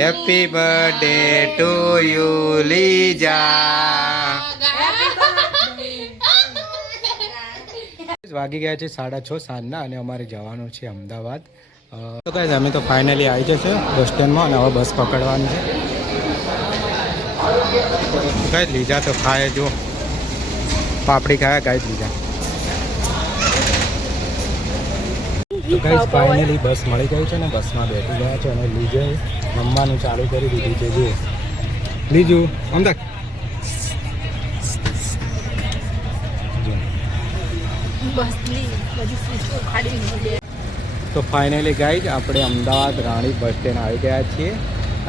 Happy birthday to you Lija. વાગી ગયા છે 6:30 સાંજના અને અમારે જવાનું છે અમદાવાદ. તો ગાઈઝ અમે તો ફાઇનલી આવી જશે બસ સ્ટેન્ડમાં અને હવે બસ પકડવાની છે. ગાઈઝ લીજા તો ખાય જો પાપડી ખાયા ગાઈઝ લીજા. તો ગાઈઝ ફાઇનલી બસ મળી ગઈ છે ને બસમાં બેઠી ગયા છે અને લીજે રમવાનું ચાલુ કરી દીધું છે. જુઓ લીજું અમદાવાદ. તો ફાઇનલી ગાઈઝ આપણે અમદાવાદ રાણી બસ સ્ટેન્ડ આવી ગયા છીએ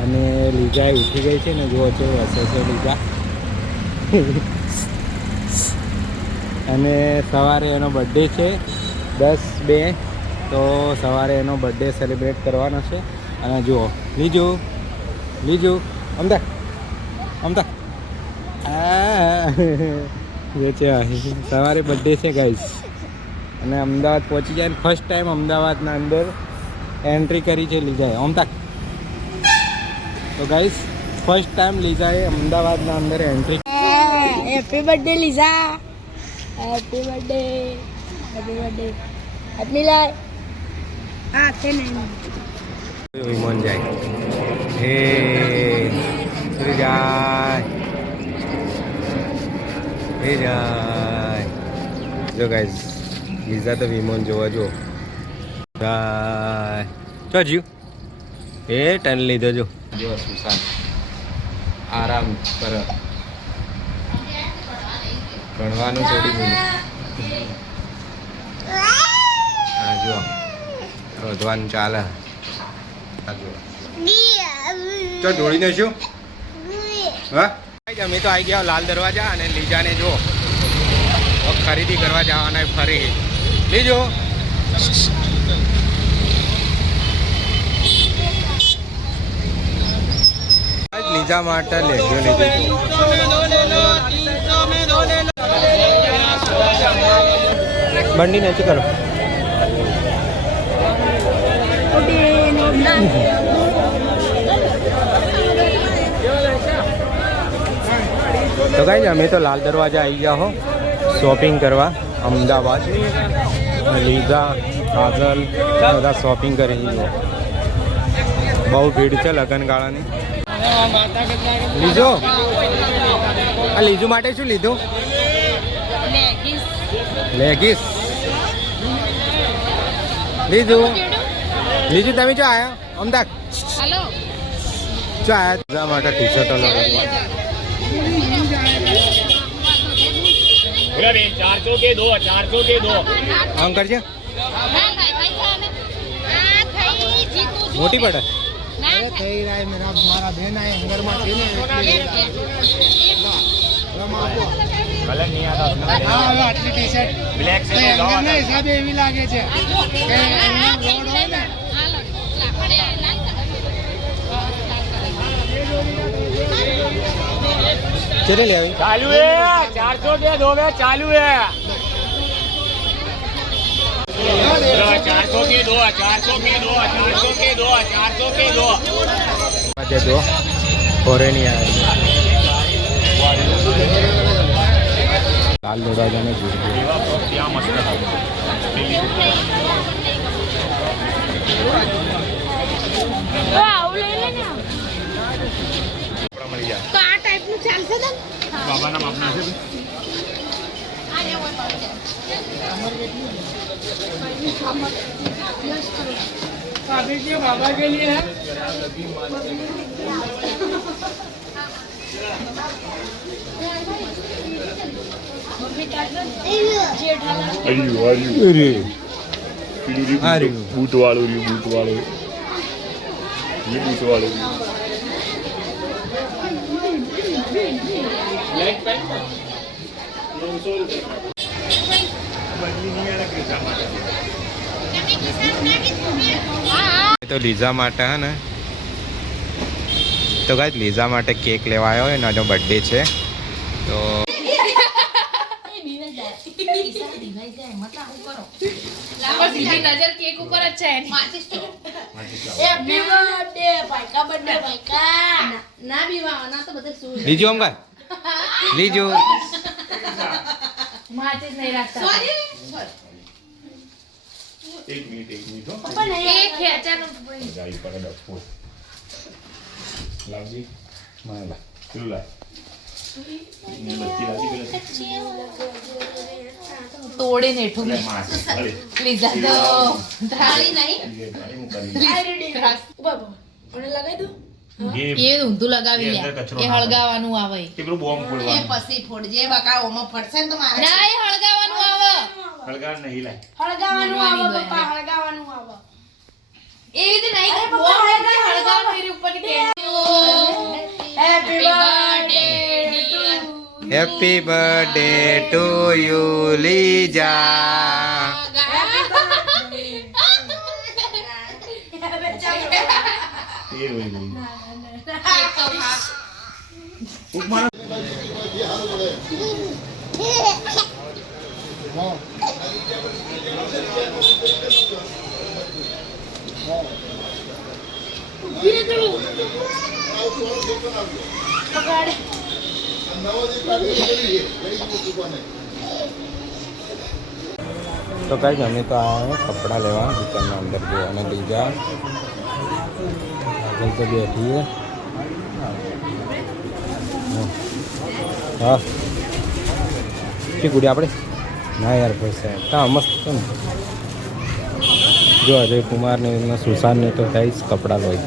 અને લીજાએ ઉઠી ગઈ છે ને જુઓ છે હસે છે લીજા. અને સવારે એનો બર્થડે છે 10/2 તો સવારે એનો બર્થડે સેલિબ્રેટ કરવાનો છે. અને જુઓ લીજું લીજું અમદાવાદ જે છે સવારે બર્થડે છે ગાઈઝ અને અમદાવાદ પહોંચી જાય. ફર્સ્ટ ટાઈમ અમદાવાદના અંદર એન્ટ્રી કરી છે લીજાએ અમદાવાદ. તો ગાઈઝ ફર્સ્ટ ટાઈમ લીજાએ અમદાવાદના અંદર entry. Happy birthday લીઝા. Happy birthday happy birthday happy life. હા છે નહીં વિમાન જાય હે ઉડી જાય હે જાય. જો ગાઈઝ લીઝા તો વિમાન જોવા જો જાય ચો જીવ એ ટન લીધો જો જો સુશાંત આરામ કર ભણવાનું થોડી મિનિટ. હા જો રોધવાનું ચાલે. ચો જોડીને શું હા અમે તો આવી ગયા લાલ દરવાજા અને લીજાને જો ખરીદી કરવા જવાના ફરી લીજો. લીજા માટે લેજો લીધી બંડી નથી કરો. તો ગાઈઝ અમે તો લાલ દરવાજા આવી ગયા હો શોપિંગ કરવા અમદાવાદ. લીઝા કાજલ બધા શોપિંગ કરી બહુ ભીડ છે લગ્નગાળાની. લીજો આ લીજુ માટે શું લીધું? લેગીસ. લીજુ લીજુ તમે જો આયા અમદાવાદ જો આયા માટે ટી શર્ટો આમ કરજે મોટી પડે. થઈ રહ્યા મેરા મારા બેન આય અંદરમાં છે ને કલર નહીં આવતો. હા હવે આટલી ટી શર્ટ બ્લેક છે અંગરના હિસાબે એવી લાગે છે કે રોડ હોય ને चले ले अभी चालू है 400 के दो में चालू है 400 के दो 400 के दो 400 के दो 400 के दो दे दो और नहीं आया लाल दरवाजा में जुड़ गया क्या मस्त है તો આ ટાઈપનું ચાલશે ને બાબાના માપના છે बाबा के लिए है बूट वालों ये बूट वालों तो લીઝા માટે હે ને તો ગાઈસ લીઝા માટે કેક લેવા આવ્યો હોય એનો બર્થડે છે તો હેપી બર્થડે ભાઈકા બર્થડે ભાઈકા ના બીવાના તો બધે શું લીજો અંકલ લીજો માચિસ નહીં રાખતા સોરી એક મિનિટ હો પપ્પા નહીં એ ખેંચાનું ગાઈ પર ડફો લાવજી માલા પેલું લાવ ને બત્તી લાવજી પેલા તોડે ને ઠું એટલે માસ ભલે લીઝા તો થાળી નહીં એ ભાઈ મુકાવી બાબા મને લગાઈ દો ગેમ એ ઊંધું લગાવી એ લે અંદર કચરો એ ના હળગાવાનું આવે કે પેલું બોમ્બ એ ફોડવાનું પછી ફોડજે બકા ઓમાં ફડશે ને તો મારે ના એ હળગાવાનું આવે હળગાર નહીં લાય હળગાવાનું આવે બોલવાની પપ્પા હળગાવાનું આવે એવી રીતે નહીં અરે કે પપ્પા, બોમ્બ હળગાવ, હળગાવ એની ઉપર કે happy birthday happy birthday to you Lija એ રોઈ ગઈ ઉપમાન તો કઈ અમે તો આયા કપડાં લેવા દુકાનના અંદર જો અને લીજા આગળ તો બેઠી હે હા શી ગુડી આપણે ના યાર પૈસા હા મસ્ત છે ને જો અજય કુમાર ને એમના સુશાંત ને તો કઈ કપડાં લોય